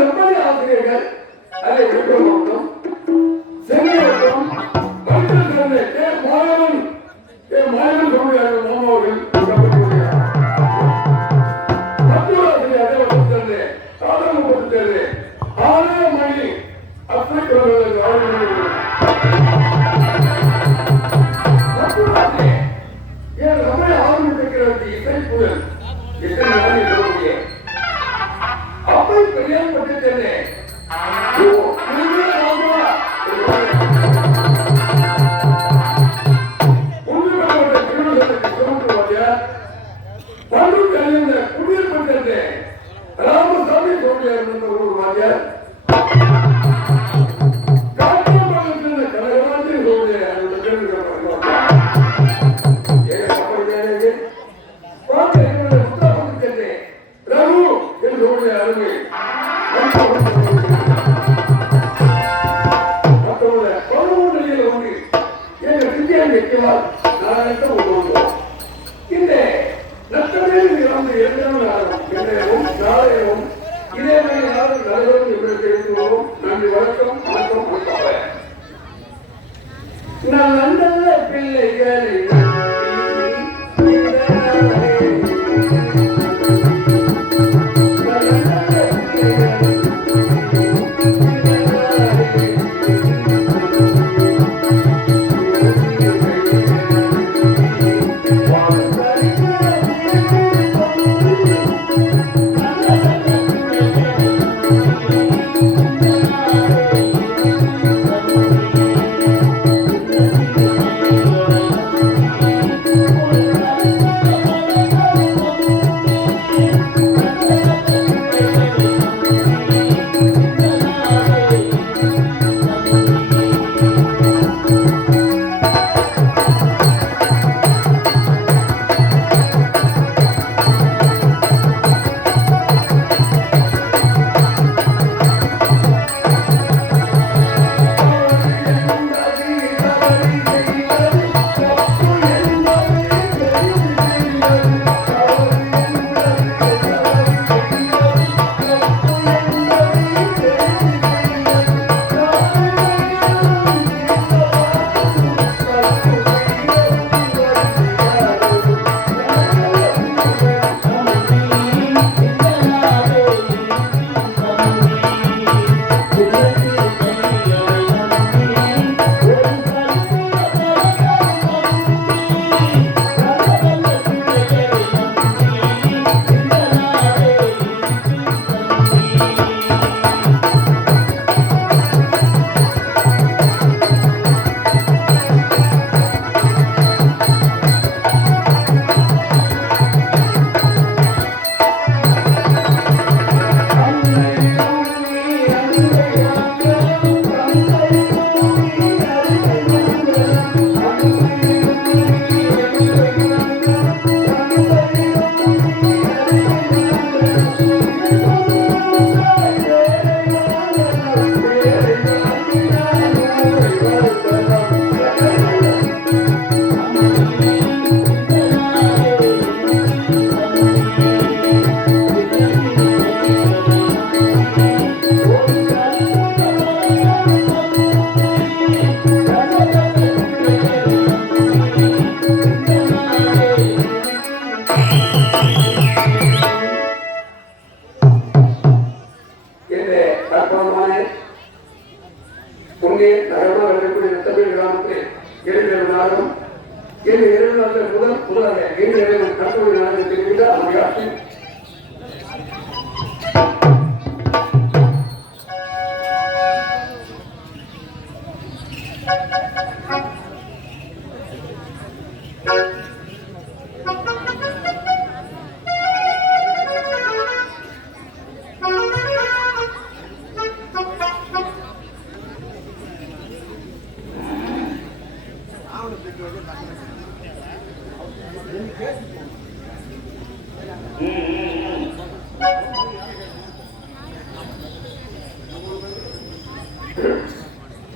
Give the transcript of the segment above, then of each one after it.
ரொம்ப ஆசிரியர்கள் அதை விட்டுவிட்டோம். சென்னையோட்டம் மாணவன் மாணவன் சொல்கிறார்கள் மாமாவர்கள் மற்றொரு ஆசிரியர் அதை கொடுத்தது சாதனம் கொடுத்தது 6 மணி அப்படி ஏன் நம்மை ஆரம்பிக்கிற இசைப்புயல் அப்படி பெரியாற்பட்டு ராமசாமி சோழியார் ஒரு வாத்தியார் கனகராஜி சோழியார் ரகு என்று சொல்லிய அருமை மற்றவங்க 13 வந்து எங்கள் வித்தியாசம் வைக்கிறார். நாராயணத்தை உருவாக்குவோம். இந்த நத்தமேல் இறந்து என்னையவும் நாளையவும் இதே மாதிரி நாளும் நலரும் இவர்களுக்கு இருக்கிறோம். நன்றி. வணக்கம். வணக்கம். வணக்கம். நான் நல்ல பிள்ளைகளை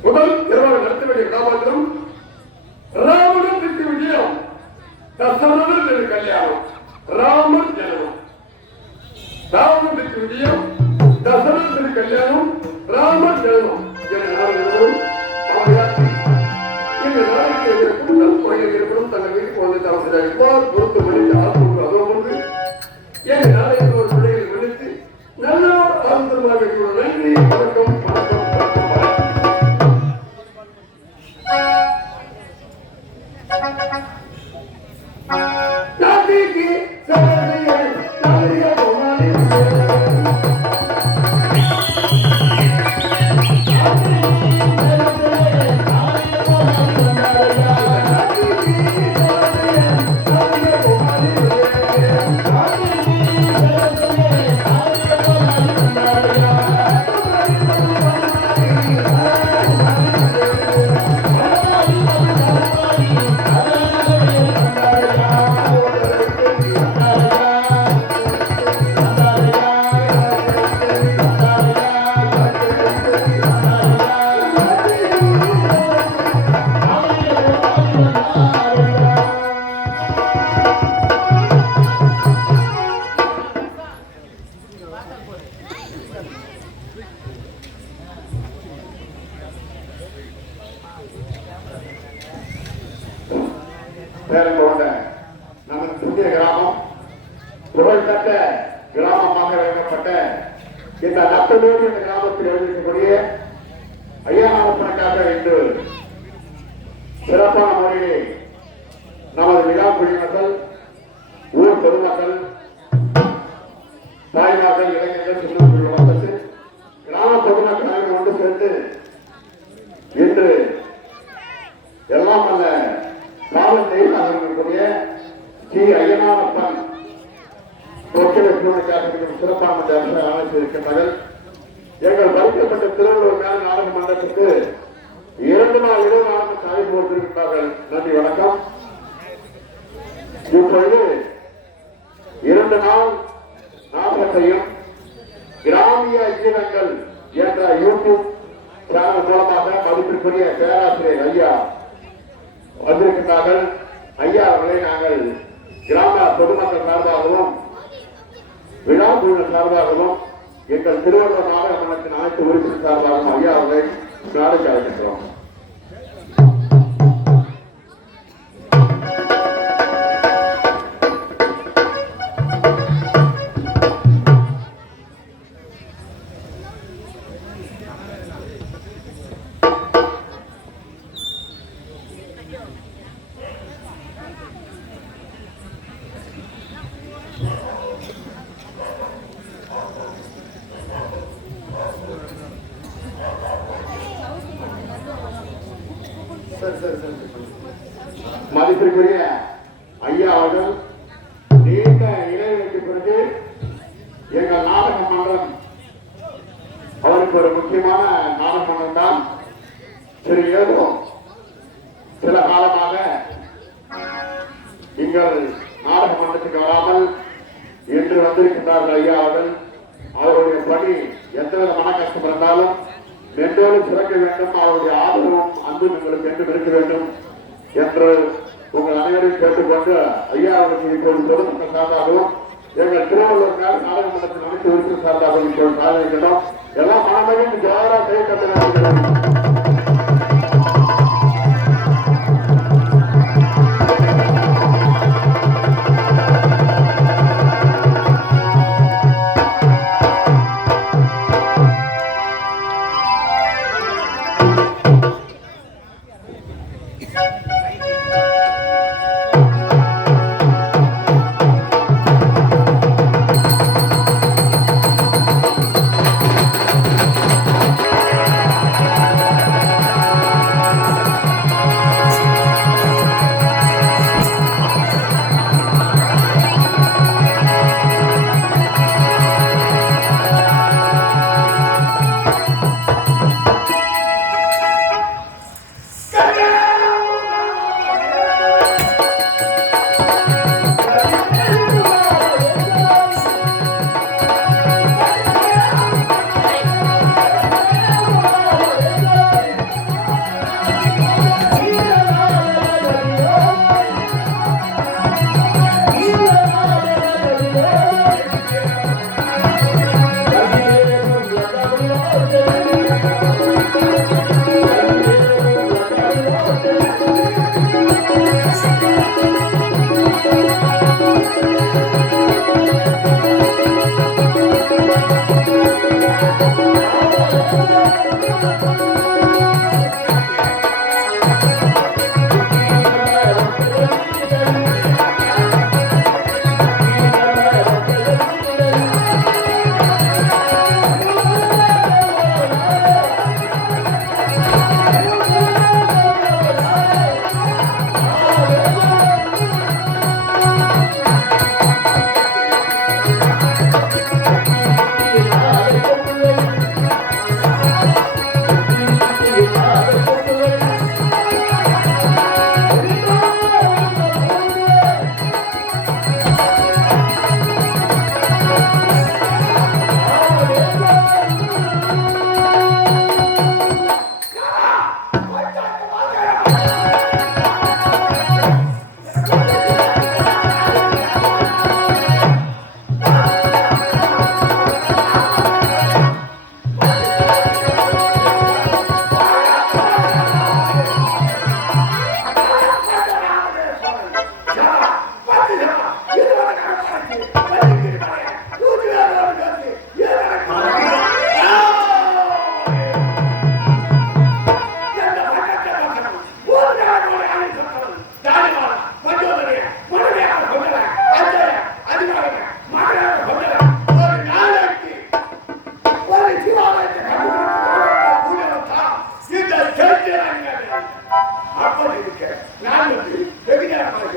முதல் இரவு நடத்த வேண்டிய கதாபாத்திரம் ராமன் திரு விஜயம், தசரதன் திரு கல்யாணம், ராமன் ஜனனம். ராமன் திரு விஜயம், தசரதன் திரு பேரம் கொண்ட நமது புதிய கிராமம் புகழ்பெற்ற கிராமமாக வழங்கப்பட்ட இந்த நத்தலூர் என்ற கிராமத்தில் எழுதிக்கக்கூடிய ஐயாவுக்காக இன்று சிறப்பான முறையிலே நமது விழா குடிமக்கள், ஊர் பொதுமக்கள், தாய்மார்கள், இளைஞர்கள், சின்ன மக்கள், கிராம பொதுமக்கள் அனைவரும் ஒன்று சேர்ந்து இன்று எல்லாம் அந்த காலத்தில் அவர்களுடைய ஸ்ரீ ஐயனாரப்பன் சிறப்பான அழைத்திருக்கின்றார்கள். எங்கள் பறிக்கப்பட்ட திருவள்ளூர் மேல நாடக மன்றத்திற்கு 2 நாள் இடையே நாடகத்தை அழைப்பு கொடுத்திருக்கிறார்கள். நன்றி, வணக்கம். இப்பொழுது 2 நாள் நாடகத்தையும் கிராமிய இயக்கங்கள் என்ற யூடியூப் சேனல் மூலமாக மதிப்பிற்குரிய பேராசிரியர் ஐயா வந்திருக்கிறார்கள். ஐயா அவர்களை நாங்கள் கிராம பொதுமக்கள் சார்பாகவும் விழா குழு சார்பாகவும் எங்கள் திருவள்ளுவர் நாடக மன்றத்தின் அனைத்து உறுப்பினர் சார்பாகவும் ஐயா அவர்களை நாடுக்கு அழைக்கின்றோம். மதிப்பிற்குரிய ஐயா அவர்கள் நீண்ட இடைவெளிக்கு பிறகு எங்கள் நாடக மன்றம் அவருக்கு ஒரு முக்கியமான நாடக மன்றம் தான். சரி, ஏதோ சில காலமாக எங்கள் நாடக மன்றத்துக்கு வராமல் இன்று வந்திருக்கின்றார்கள் ஐயா அவர்கள். அவருடைய பணி எந்தவித மன கஷ்டம் இருந்தாலும் மென்றோடு சிறக்க வேண்டும், அவருடைய ஆதரவும் அன்பும் எங்களுக்கு என்றும் இருக்க வேண்டும் என்று உங்கள் அனைவரையும் கேட்டுக்கொண்டு ஐயா அவர்களுக்கு இப்போது பொதுமக்கள் சார்பாகவும் எங்கள் திருவள்ளுவர் நாடக மன்றத்தின் அனைத்து உறுப்பினர் சார்பாகவும் இப்போது சாதிக்கிறோம். எல்லாம் மனமையும் ஜோரா கை கட்டுகிறார்கள். அப்படி இருக்க நான் வந்து வெகுநேரமாக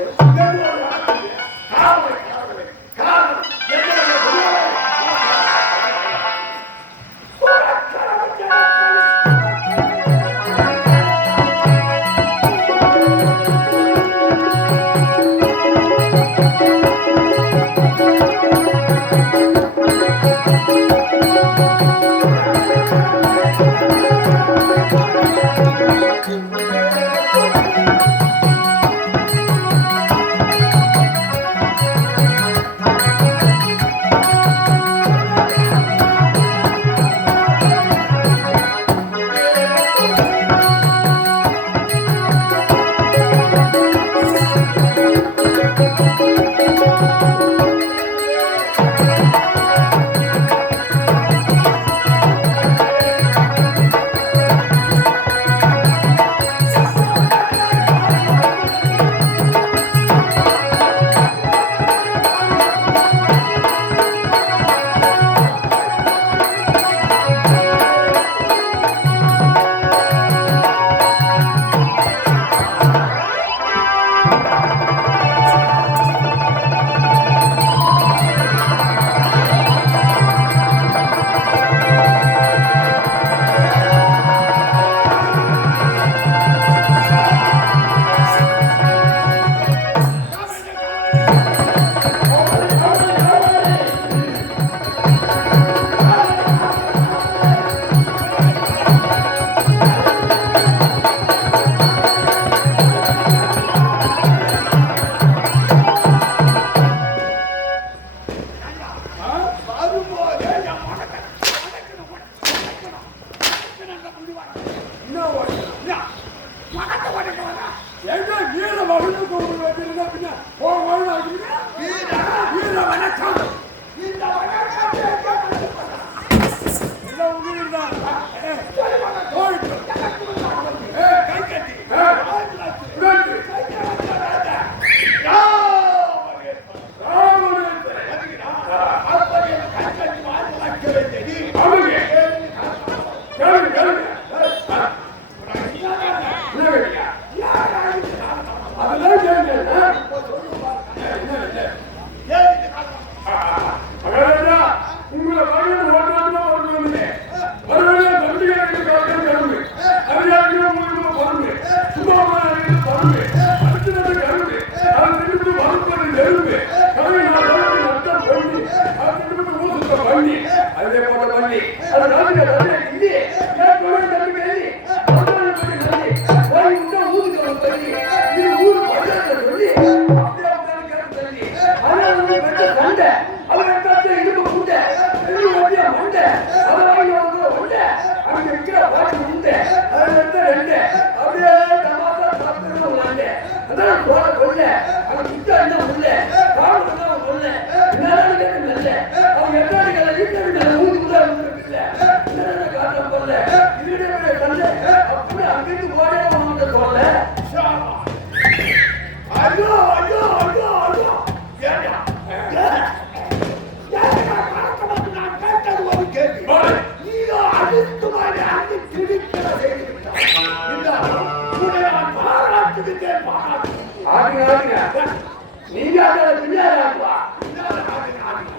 காரணம்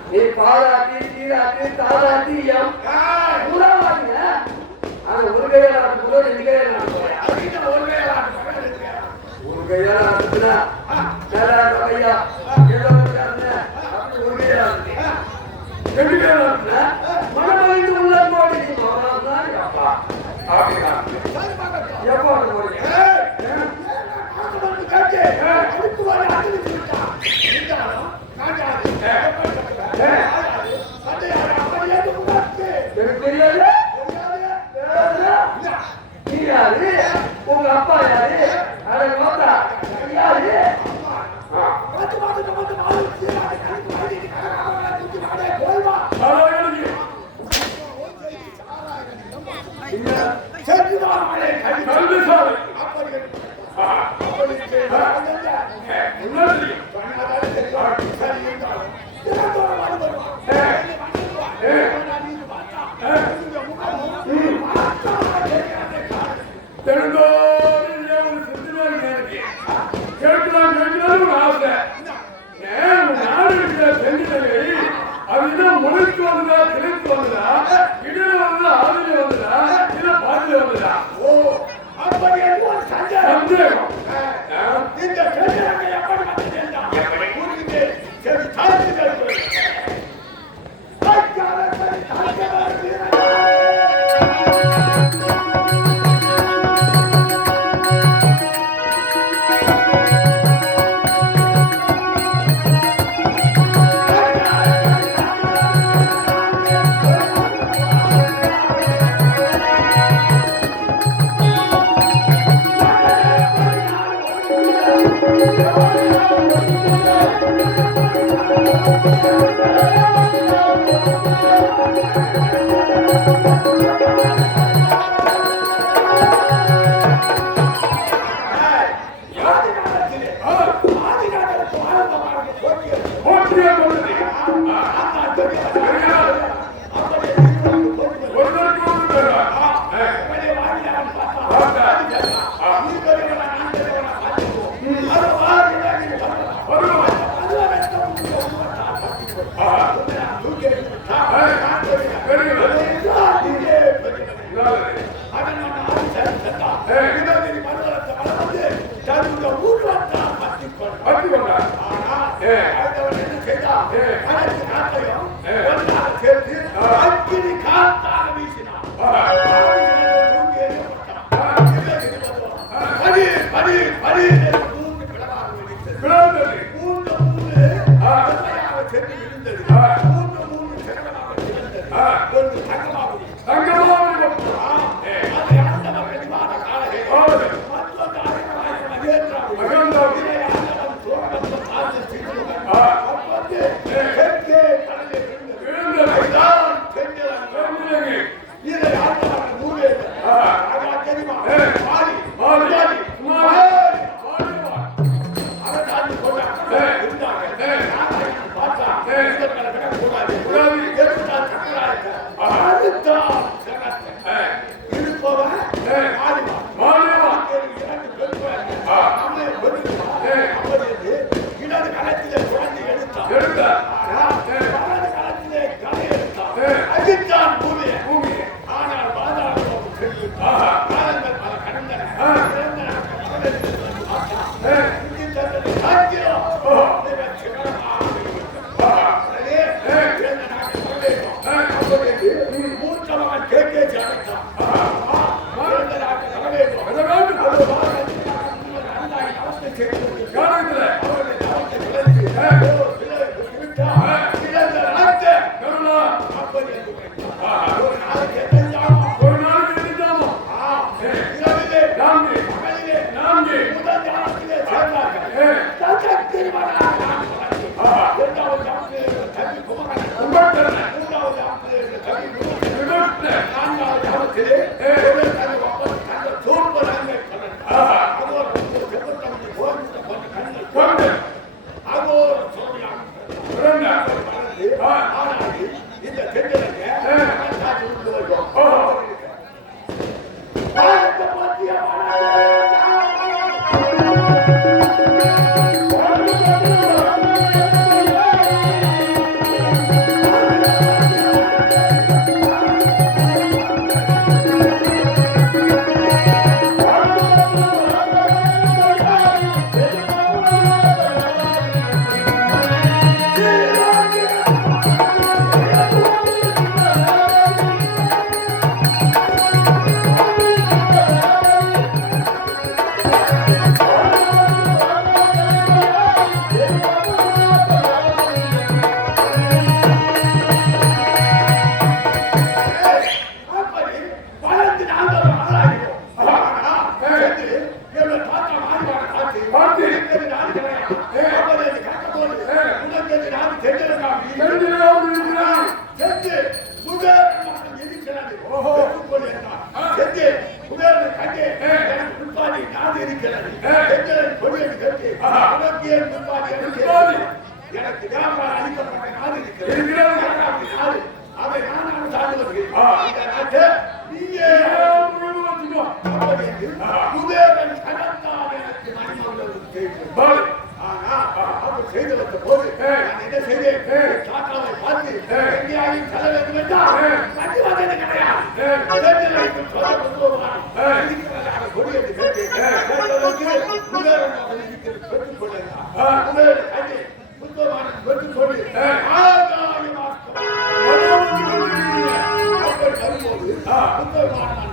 நீ பாராட்டி சீராட்டி தாராட்டி ஒரு கையால ரெண்டு கையால ஒரு கையால ஐயா ஒரு கையால ரெண்டு கையால மனமாய்ந்து உள்ள போடி அப்பா எப்போ போறீங்க உங்க அப்பா யாரு யாரு தெலுங்கு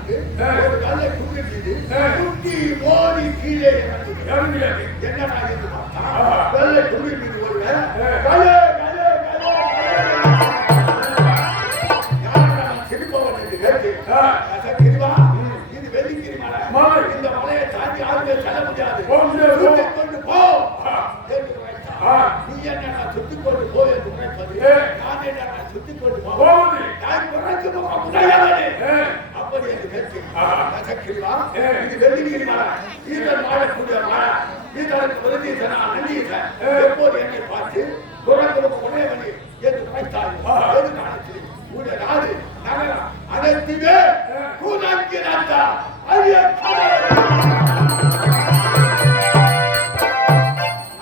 பார்த்து ஒரு கல்லை கும்பிட்டு குட்டி ஓடி கீழே இறங்குது. என்னடா என்று பார்த்தா கல்லை கும்பிட்டு ஒரு கல்லே கல்லே கல்லே யாரா திருப்பவன் என்று கேட்டு கிரிவா இது வெள்ளிக்கிரி மலை, இந்த மலையை தாண்டி யாருமே செல்ல முடியாது, கொண்டு போ என்று வைத்தார். நீ என்னடா சுத்தி கொண்டு போ என்று உரைப்பது, நான் என்னடா சுத்தி கொண்டு போவது, நான் குறைக்கு போக முடியாது அப்படி என்று கேட்டு கிரிவா இது வெள்ளிக்கிரி மலை, இதன் வாழக்கூடிய மலை, இதற்கு பிரதீசனா நந்தீசன் எப்போது என்னை பார்த்து குறைக்கு உடனே பண்ணி என்று உரைத்தார். எது காலத்தில் உடைய நாடு நகரம் அனைத்துமே கூதாக்கிறாத்தா அழிய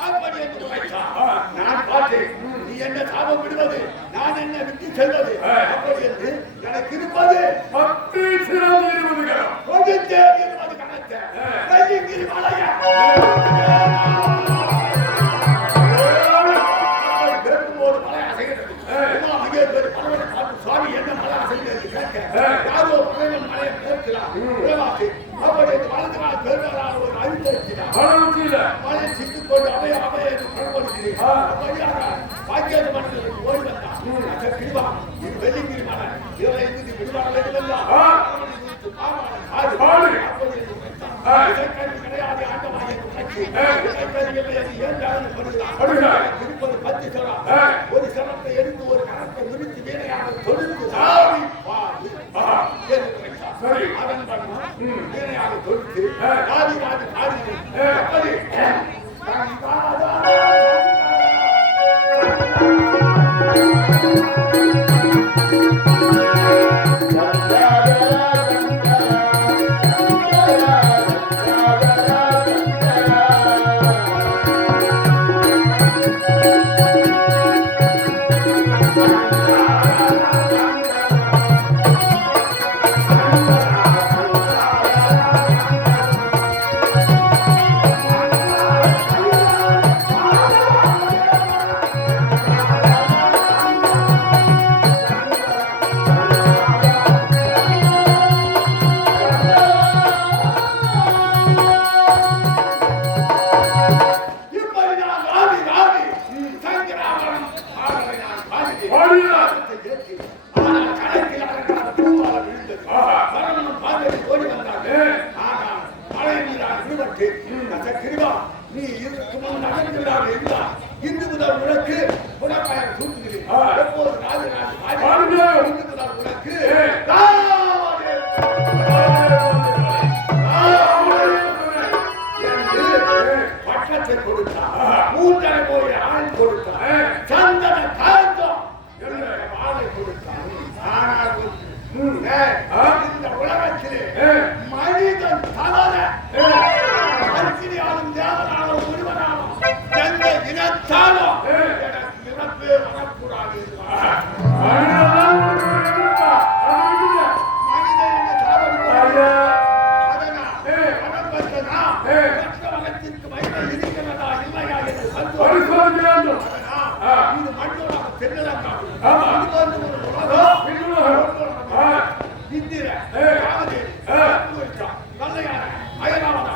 அப்படி என்று வைத்தார். நான் பார்த்தேன், நீ என்ன சாபம் விடுவது, நான் என்ன விட்டு செல்வது, அப்படி என்று எனக்கு இருப்பது 10 சிறந்த 20 கணம் கொடுத்தே 20 கணத்தை வெள்ளிங்கிரி மலையா சுவாமி என்ன மலை அசைகிறது கேட்க யாரோ புகைவன் மலையை கேட்கிறார். அப்படி வலது கால பெருமாள் ஒரு அழுத்திருக்கிறார். மலை சிக்கிக் கொண்டு அவைய அவைய பரவடிக்கிறேன். அப்படியாக பாக்கியது மண்டலத்தில் ஓடி வந்தார். கிரிவா இது வெள்ளிங்கிரி மலை, இவரை இருந்து விடுவாக வேண்டுமெல்லாம் கிடையாது. ஆண்டமாக திருப்பது 10 சரம், ஒரு சரத்தை எடுத்து ஒரு கரத்தை விரித்து வீணையாக தொடுத்து சாவி அதன் பண்ண வீணையாக தொடுத்து ஆதி ராஜ பாடி நீ இருக்கும் நகர்கிறார் என்றால் இந்து முதல் உனக்கு புனப்பயன் சூட்டுகிறேன். எப்போது ராஜ இந்து முதல் உனக்கு பட்டத்தை கொடுத்தார், 3 கோடி ஆள் கொடுத்தார், சந்தன காந்தம் ஆளை கொடுத்தார். ஆனால் இந்த உலகத்திலே மனிதன் தவற அர்க்கினியாலும் தேவனாலும் ஒருவனாலும் எந்த இனத்தாலும் எனக்கு இறப்பே வரக்கூடாது. மனிதன் என்ன சாதனை அதனால் பணம் பெற்றனா பெற்ற வகத்திற்கு வயதை இருக்கிறதா இல்லையா என்று சந்தோஷம். இது மண்ணோடாக பெண்ணதாக இது வந்து ஒரு உலகம் இந்திர கல்லையான அயனாவன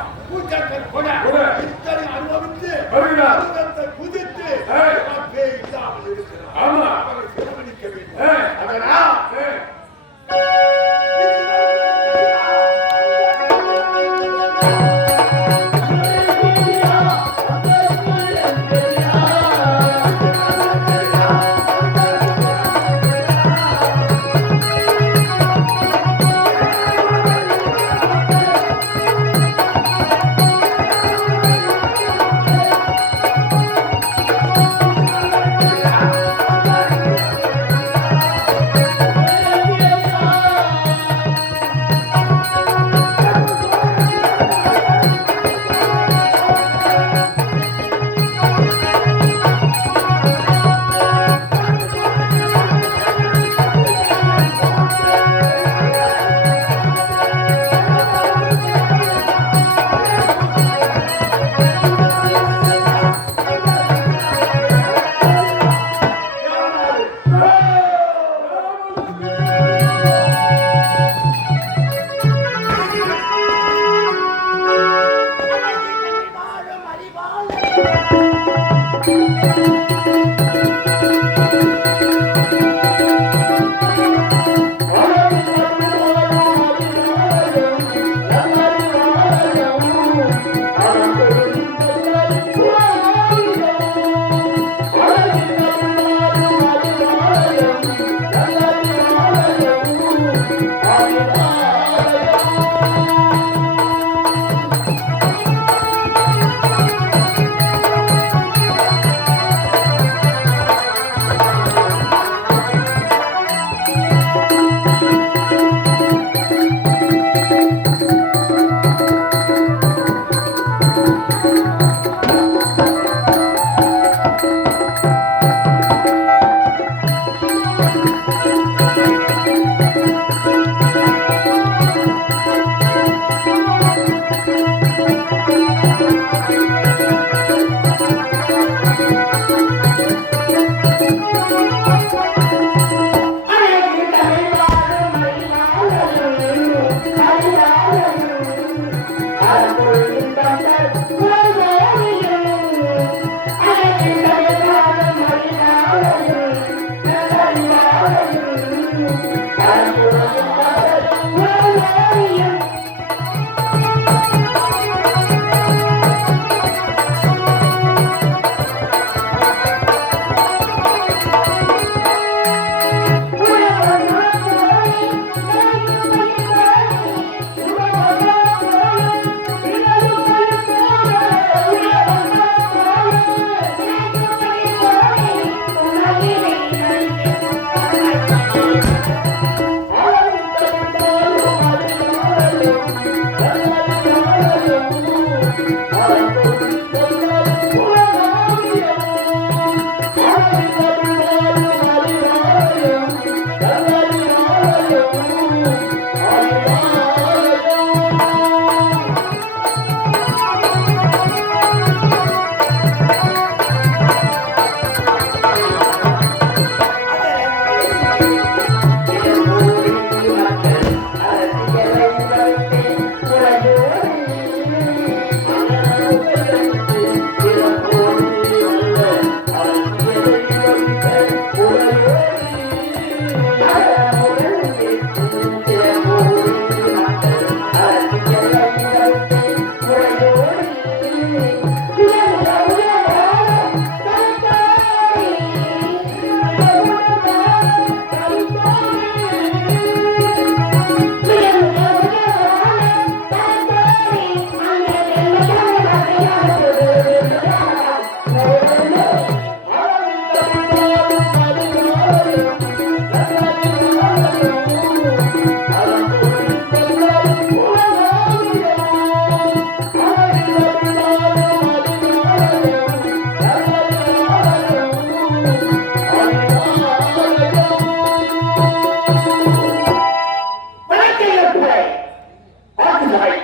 சபை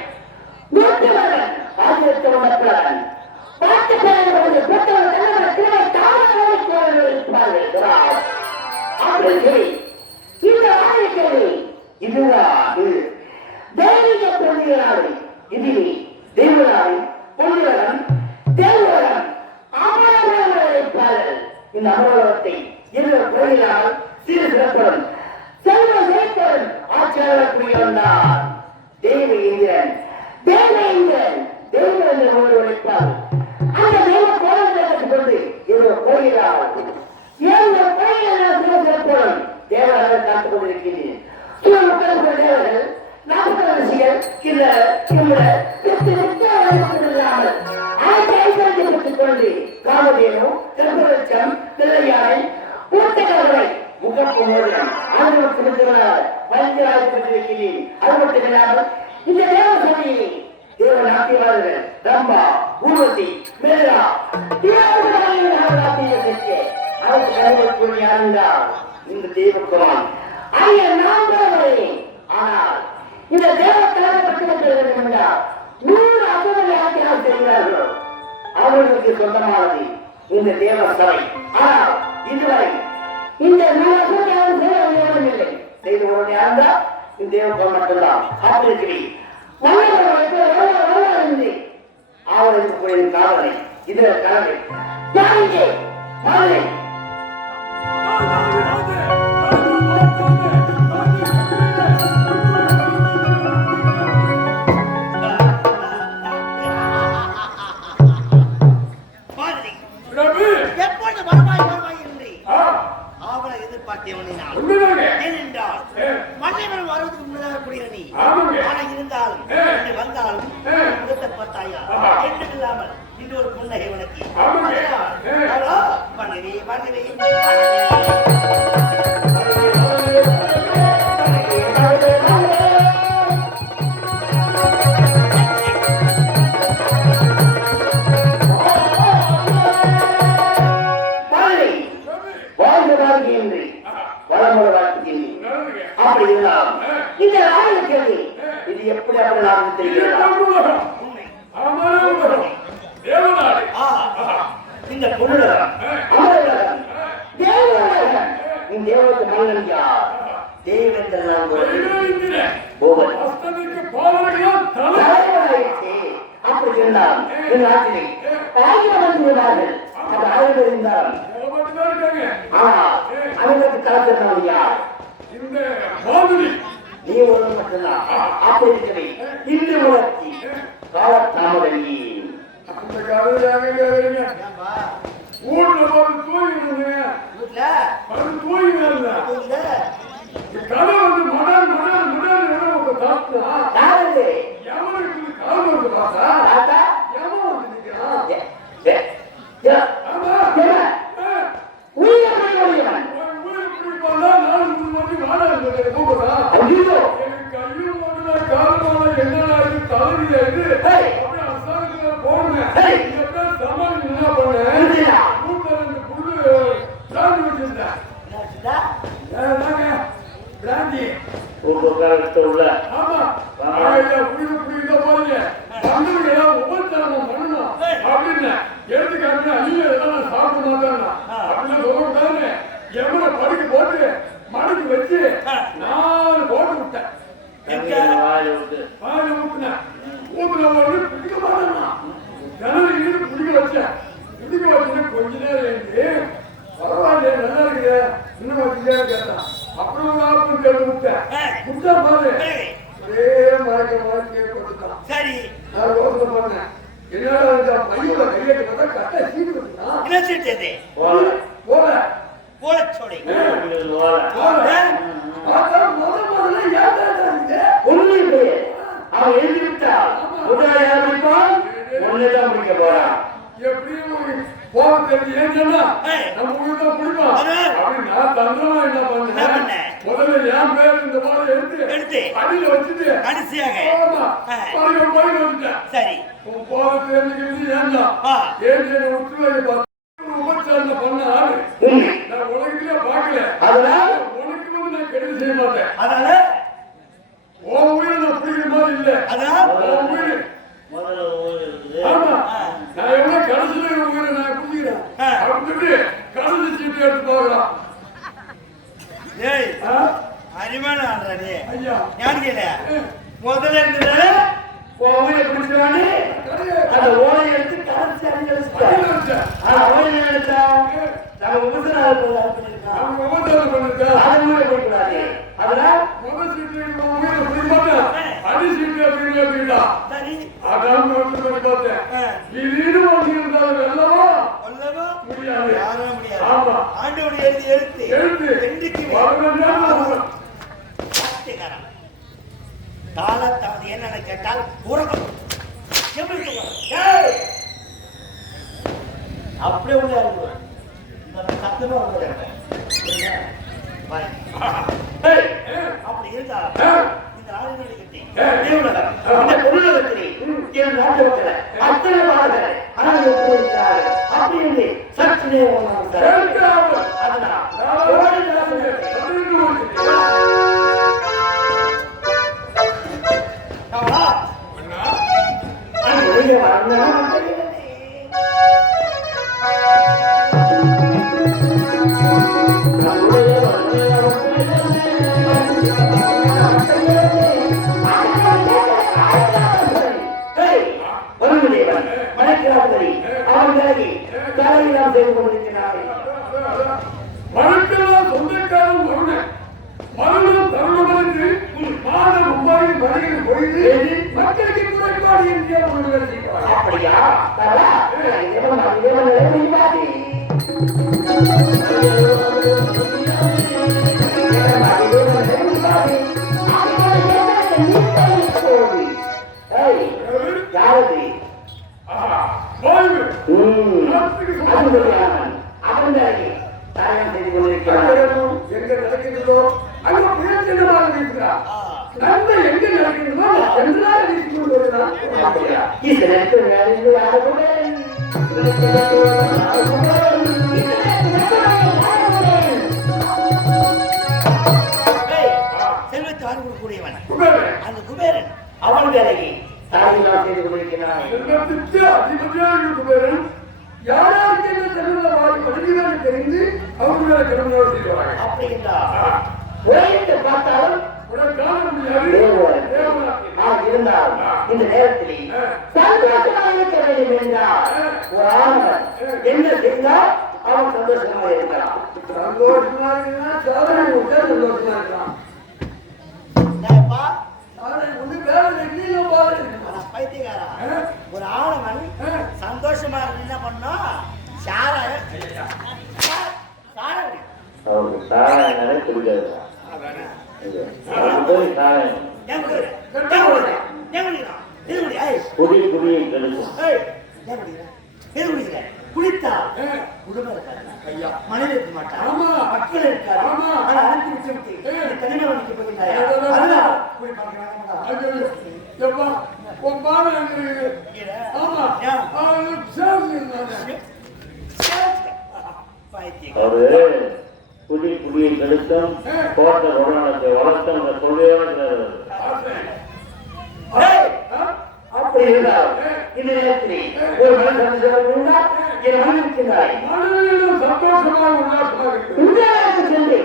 நூற்றுவரன் ஆயிரத்தி மக்களவன் பாட்டு பேரவர்கள் பெற்றவர் தலைவர் திரை தாராள கோரிப்பார்கள் அப்படி இந்த வாழ்க்கையை இதுதான் தெய்வீக பொருளாளி இதில் தெய்வலாளி பொருளன் தேவலம் அமரப்பாளர் இந்த அமரத்தை இந்த கோயிலால் சிறு சிறப்புடன் செல்வ சிறப்புடன் ஆட்சியாளர் வந்தார் தெய்வ இந்திரன் ஒரு உழைப்பார் அந்த தெய்வ கோயிலை கொண்டு இந்த கோயிலால் ஏழு கோயிலால் சிறு சிறப்புடன் தேவராக காத்துக் கொண்டிருக்கிறேன் தேவர்கள் நாற்பது இந்த கொண்டு காவலியனும் தென்புரட்சம் திரையானை பூட்டை முகப்பு மோதிரம் பஞ்சராஜிருக்கிறேன் அது மட்டும் இல்லாமல் இந்த தேவ சபையை தேவ நாட்டியவாளர்கள் ரம்பா ஊர்வசி மேலா இந்த தெய்வக்குமான் நான் ஆனால் இந்த தேவத்தால் பட்டுவதற்கு 100 அசுரர்கள் செய்கிறார்களோ அவர்களுக்கு சொந்தமானது இந்த தேவ சபை. ஆனால் இதுவரை இந்த 100 அசுரர்கள் செய்யவில்லை. செய்து கொண்டே இருந்தால் இந்த தேவம் மட்டும்தான் காத்திருக்கிறேன். அவர்களுக்கு கோயில் காவலை இதுல கலவை இன்னொரு புன்னகை உனக்கு இது எப்படி அப்படி தெரியும் இந்த பொருளகம் இந்த தேவத்தை மன்னன் யார்? தேவேந்திரன் அப்படி சொன்னார். இந்த நாட்டிலே 1000 இருந்தார்கள். அது 1000 இருந்தார்கள். ஆனால் அவர்களுக்கு தலைவர் யார்? நீ ஒரு மட்டும்தான். அப்படி இருக்கிறேன். இந்த உலகத்தி காலத்தாமதி அந்த கதையாக ஊர்ல ஒரு தூய் கதை வந்து மணல் தாத்தா எவனுக்கு காலம் வந்து பார்த்தா படுக்க போட்டு மடக்கு வச்சு 4 போட்டு விட்டேன். கொஞ்ச நேரம் இருந்து பரவாயில்ல நல்லா இருக்குது இன்னும் கேட்டான். அப்புறம் முட்டா பாரு ஒரே மறக்க கொடுத்தான். சரி நான் யோசனை பண்ணேன். என்ன பையோட கையை பார்த்தா கட்டை சீட்டு கொடுத்தான். போல சொல்லி அவன் எழுதிவிட்டால் முடிக்க போறான். எப்படியும் போக தெரிஞ்சு ஏன் சொன்னா நம்ம ஊருக்கு பிடிக்கும் அப்படின்னு நான் தந்திரமா என்ன பண்ணேன். முதல்ல என் பேர் இந்த மாதிரி எடுத்து அடியில வச்சுட்டு போய் வந்துட்டேன். சரி போக தெரிஞ்சுக்கிறது ஏன் விட்டு உபச்சாரணை பண்ண ஆளு நான் உலகத்திலே பார்க்கல. அதனால உனக்கு நான் கெடுதல் செய்ய மாட்டேன். அதனால உன் உயிரை நான் பிடிக்கிற மாதிரி இல்ல. அதான் உன் உயிர். முதல்ல ஊரு இருக்குது. ஆமா. நான் எவ்வளவு கடைசியில உன் உயிரை நான் புரிஞ்சுக்கிறேன். அப்படின்னு சொல்லி கடைசி சீட்டு எடுத்து போகலாம். ஏய் ஆ? அரிமான ஆடுறாடி ஐயா. ஞானிக்கல முதல்ல இருந்தது ஊரை குடிச்சானே அந்த ஓலை எடுத்து கடைசி அடிச்சு ஓலை எடுத்தா நம்ம விவசாயம் பண்ணிருக்கோம். அவங்க விவசாயம் பண்ணிருக்கா? அது ஊரை போயிடாது. அதெல்லாம் முதல் சீட்டு உன் உயிரை புரிஞ்சுப்பாங்க. அடி சீட்டு அப்படின்னு அப்படின்னா சரி அதான் வந்து பார்த்தேன். இது வந்து இருந்தாலும் வெல்லவா சொல்லவா முடியாது. யாரும் முடியாது. ஆமா. ஆண்டவனுடைய எழுத்து எழுத்து என்றைக்குமே வார்த்தைக்காரன். காலத்தாவது என்னன்னு கேட்டால் உறக்கம் எப்படி சொல்லுவாங்க? ஏய்! அப்படியே உள்ள இறங்குவார். இந்த சத்தமா உள்ள பாய். ஏய்! அப்படி இருந்தா இந்த ஆளுநரை கட்டி தேவனகர் இந்த பொருளகத்திலே என் நாட்டு மக்களை அத்தனை பாடலை அனுபவிக்கிறார்கள். அப்படி என்று சற்று நேரம் அதனால் மறுக்கெல்லாம் சொந்தக்காரன் வருணன் மரணம் தருணமறிந்து மாத மும்பாயில் மறியல் பொழுது மக்களுக்கு குறைபாடு என்கிற ஒருவர் செய்வார். அப்படியா வாழ்வு எங்க நடக்கிறதோ அங்க பிரயோஜனமாக இருக்கிறார். நன்மை எங்க நடக்கிறதோ என்றால் இருக்கிறது வருகிறார். செல்வத்தை வாங்கக்கூடியவன் குபேரன் அந்த குபேரன் அவன் வேலையை தாய்லாம் செய்து கொண்டிருக்கிறான். செல்வத்திற்கு அதிபதியான குபேரன் யாராருக்கு என்ன செல்வம் வருகிறான்னு தெரிந்து அவர்கள கடமையோடு செய்வார்கள். அப்படி என்றால் உலகத்தை பார்த்தாலும் உடல் காண முடியாது. இருந்தால் இந்த நேரத்தில் சந்தோஷமாக இருக்க வேண்டும் என்றால் ஒரு ஆணவன் என்ன செய்தால் அவன் சந்தோஷமாக இருக்கிறான். சந்தோஷமா இருந்தா சாதனை விட்டா சந்தோஷமா இருக்கலாம். சாதனை ஒண்ணு வேலை நீங்க பாருங்க. பைத்தியக்காரா ஒரு ஆணவன் சந்தோஷமா இருந்து என்ன பண்ணா அவருக்கு சாராயனாலே பிடிக்காது. குடி குடியை கெடுக்கும். குளித்தா குடும்பம் இருக்காது, மனைவி இருக்க மாட்டான், மக்கள் இருக்காது. ஆனா அனுப்பி விட்டு கனிமவனுக்கு போயிருந்தாயா அவரு குடி குடியை கெடுத்தும் கோட்டை ரோடனத்தை வளர்த்தும் அந்த கொள்கையோட அப்படி இருந்தால் இந்த நேரத்தில் ஒரு மனிதன் என் மனிதனாய் சந்தோஷமாக உல்லாசமாக சென்று